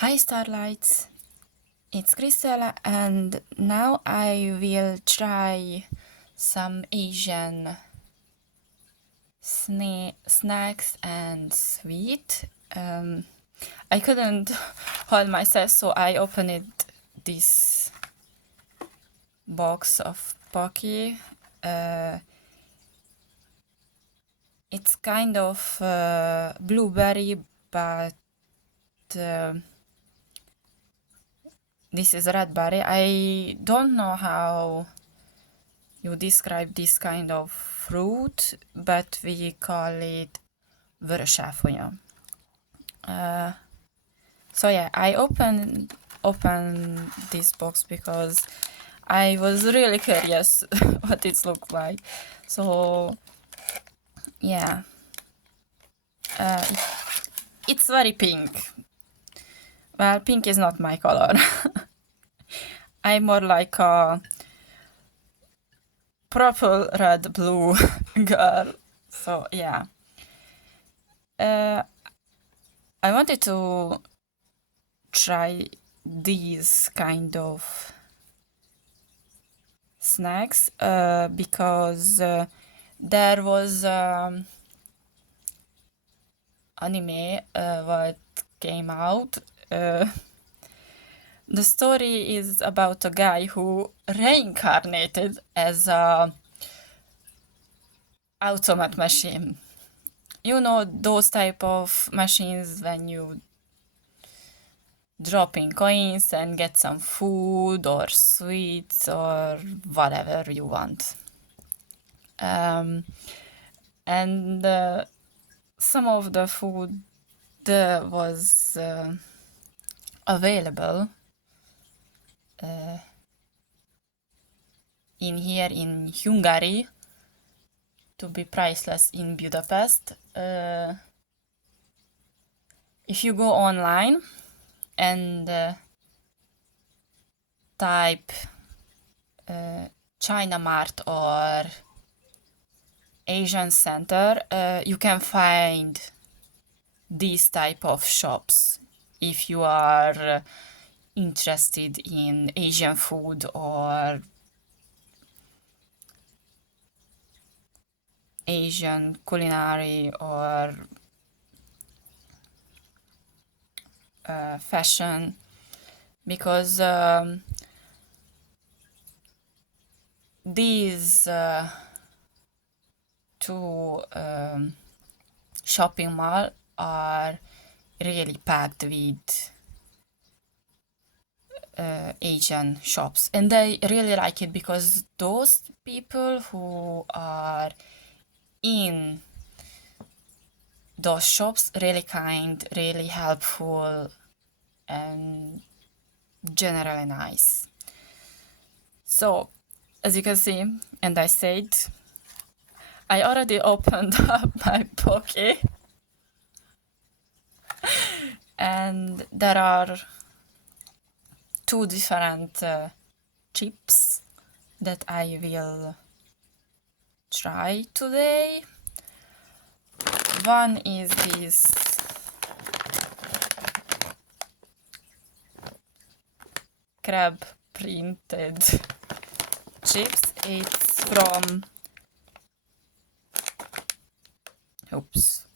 Hi Starlights, it's Crystal and now I will try some Asian snacks and sweet. I couldn't hold myself, so I opened this box of Pocky. It's kind of blueberry, but uh, this is red berry. I don't know how you describe this kind of fruit, but we call it vörösáfonya. So yeah, I open this box because I was really curious what it looked like. So yeah, it's very pink. Well, pink is not my color. I'm more like a purple, red, blue girl. So yeah. I wanted to try these kind of snacks because there was anime what came out. The story is about a guy who reincarnated as a automat machine. You know those type of machines when you drop in coins and get some food or sweets or whatever you want. And some of the food was available in here in Hungary to be priceless in Budapest. If you go online and type China Mart or Asian Center, you can find these type of shops if you are interested in Asian food or Asian culinary or fashion, because these two shopping mall are really packed with Asian shops, and I really like it because those people who are in those shops really kind, really helpful, and generally nice. So as you can see, and I said, I already opened up my Pocky and there are two different chips that I will try today. One is this crab printed chips. It's from, oops,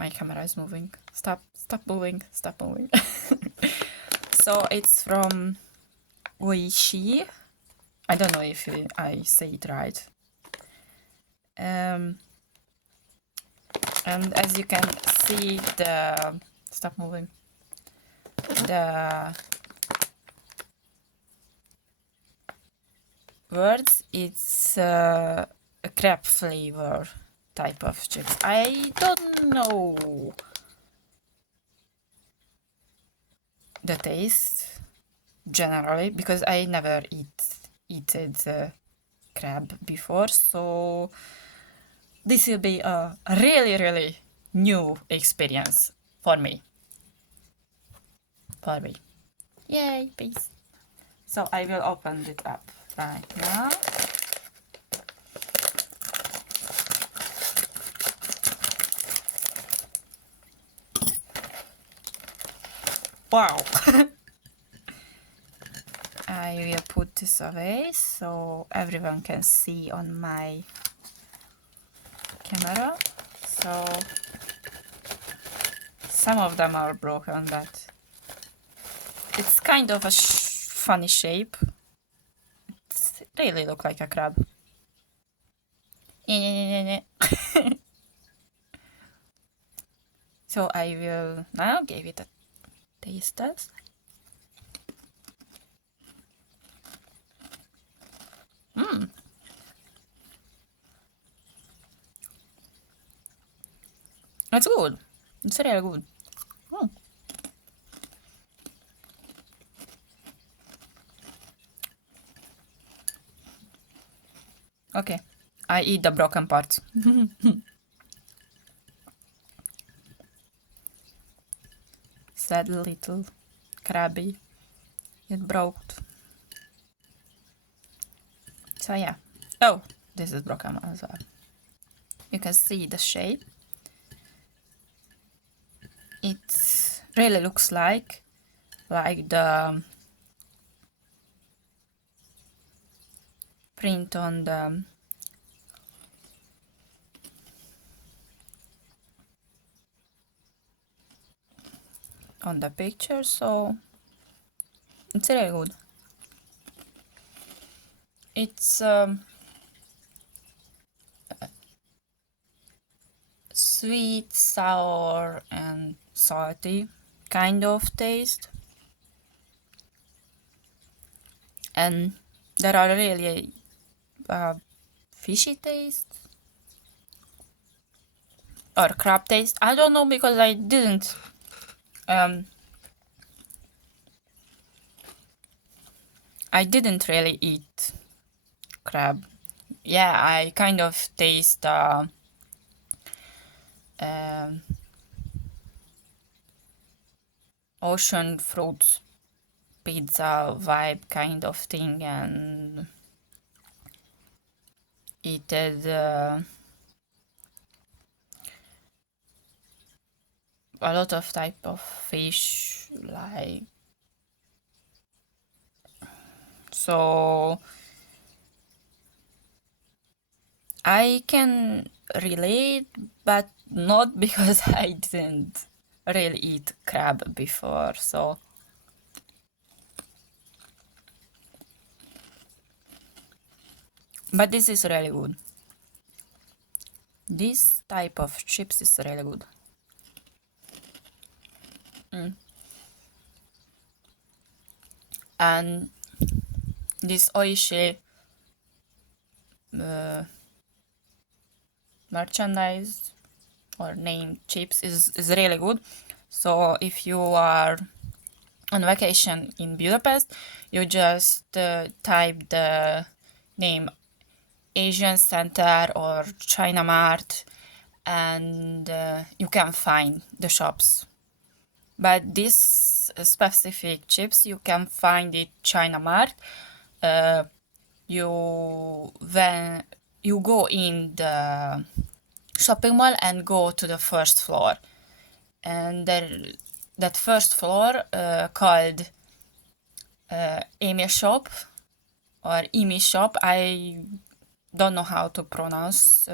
my camera is moving. Stop moving. So it's from Oishi. I don't know if I say it right. And as you can see, stop moving. The words, it's a crab flavor type of chips. I don't know the taste generally because I never eaten crab before, so this will be a really new experience for me. Yay, peace. So I will open it up right now. Wow! I will put this away so everyone can see on my camera. So some of them are broken, but it's kind of a funny shape. It really looks like a crab. So I will now give it a taste test. It's good. It's really good. Mm. Okay, I eat the broken parts. Sad little crabby. It broke. So yeah. Oh, this is broken as well. You can see the shape. It really looks like the print on the picture, so it's really good. It's sweet, sour, and salty kind of taste, and there are really fishy taste or crab taste. I don't know because I didn't really eat crab. Yeah, I kind of taste ocean fruits pizza vibe kind of thing, and it is a lot of type of fish, like, so I can relate, but not because I didn't really eat crab before, so but this is really good. This type of chips is really good. And this oishi merchandise or name chips is really good. So if you are on vacation in Budapest, you just type the name Asian Center or China Mart, and you can find the shops. But this specific chips you can find it China Mart. When you go in the shopping mall and go to the first floor, and that first floor called Amy Shop or Imi Shop. I don't know how to pronounce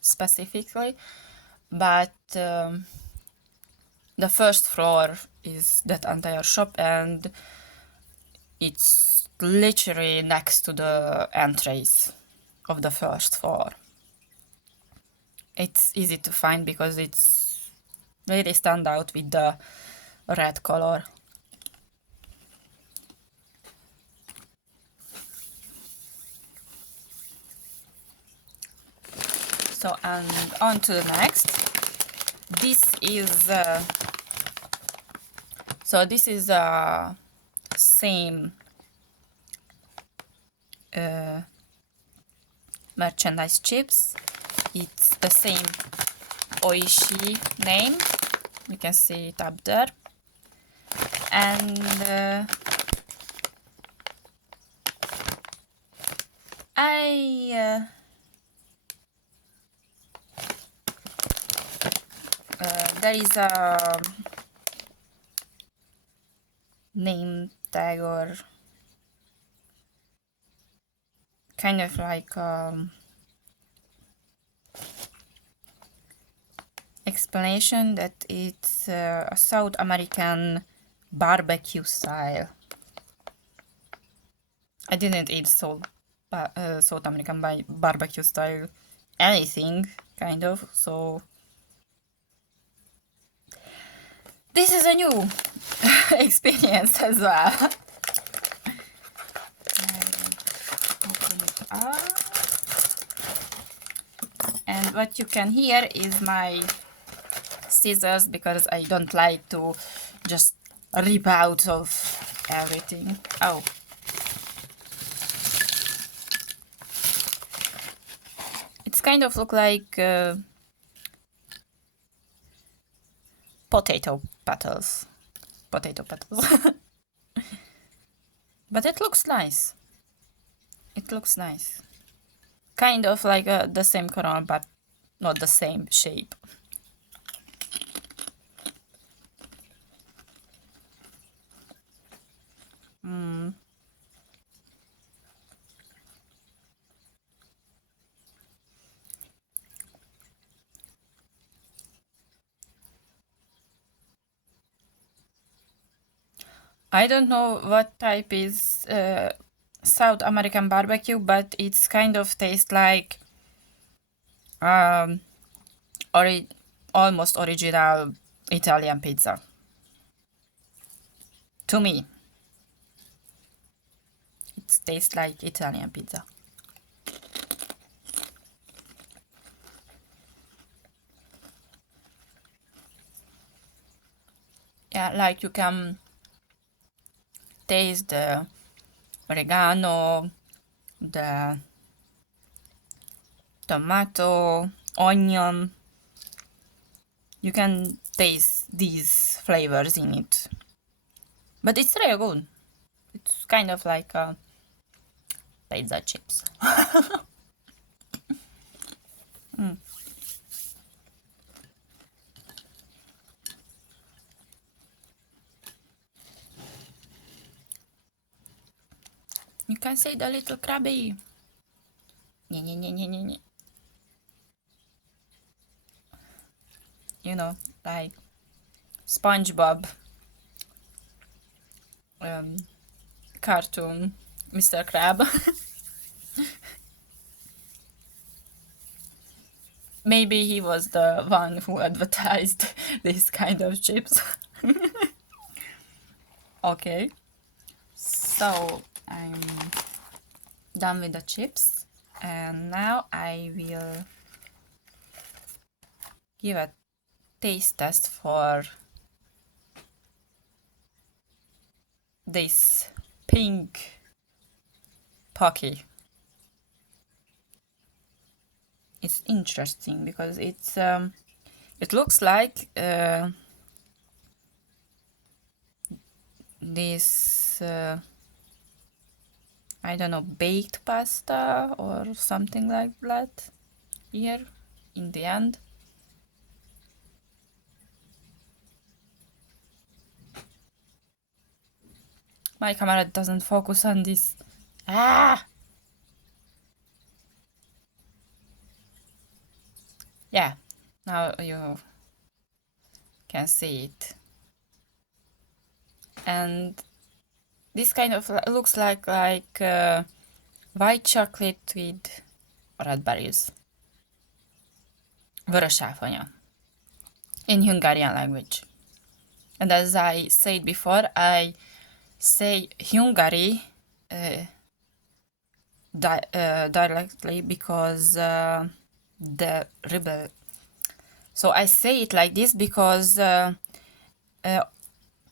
specifically, but the first floor is that entire shop, and it's literally next to the entrance of the first floor. It's easy to find because it's really stand out with the red color. So, and on to the next. This is same merchandise chips. It's the same Oishi name. You can see it up there. And there is a name tag or kind of like explanation that it's a South American barbecue style. I didn't eat South American barbecue style anything, kind of, so this is a new experience as well. Open it up. And what you can hear is my scissors, because I don't like to just rip out of everything. Oh. It's kind of look like potato petals. Potato petals. But it looks nice. It looks nice. Kind of like the same corona, but not the same shape. I don't know what type is South American barbecue, but it's kind of tastes like almost original Italian pizza. To me, it tastes like Italian pizza. Yeah, like you can taste the oregano, the tomato, onion. You can taste these flavors in it. But it's really good. It's kind of like pizza chips. You can say the little crabby. You know, like SpongeBob cartoon, Mr. Crab. Maybe he was the one who advertised this kind of chips. Okay, so I'm done with the chips, and now I will give a taste test for this pink Pocky. It's interesting because it's it looks like this I don't know, baked pasta or something like that here in the end. My camera doesn't focus on this. Ah! Yeah, now you can see it. And this kind of looks like white chocolate with red berries. Vörös áfonya in Hungarian language. And as I said before, I say Hungary directly because the rebel. So I say it like this because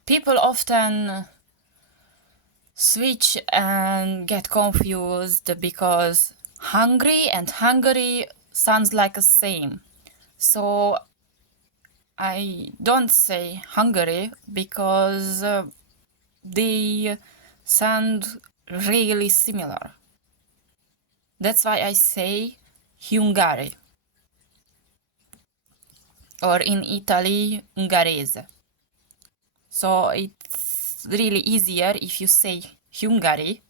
people often switch and get confused because hungry and Hungary sounds like the same. So I don't say Hungary because they sound really similar. That's why I say Hungary. Or in Italy, Ungherese. So it's it's really easier if you say Hungary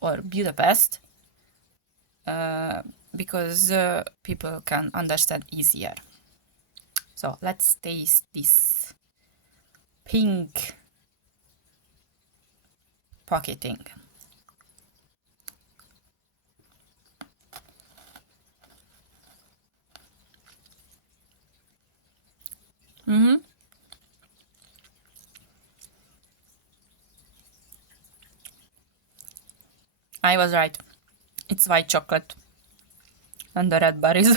or Budapest, because people can understand easier. So let's taste this pink Pocky thing. I was right. It's white chocolate and the red berries.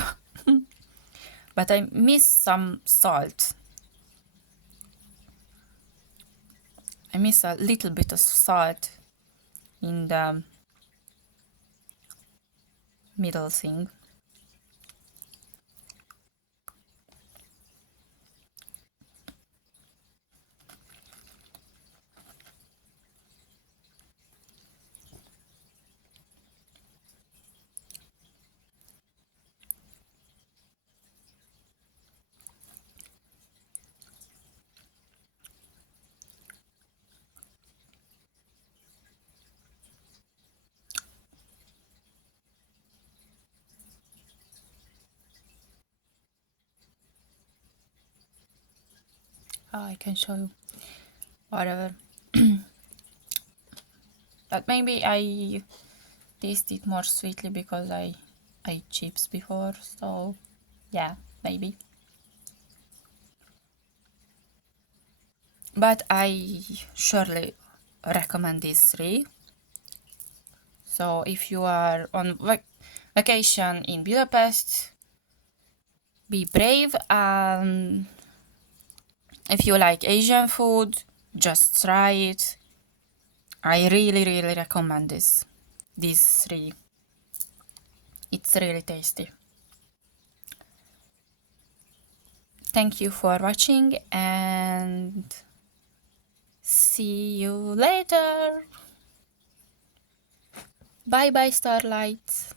But I miss some salt. I miss a little bit of salt in the middle thing. Oh, I can show you. Whatever. But maybe I taste it more sweetly because I ate chips before, so yeah, maybe. But I surely recommend these three. So if you are on vacation in Budapest, be brave, and if you like Asian food, just try it. I really recommend these three. It's really tasty. Thank you for watching and see you later. Bye bye, Starlights.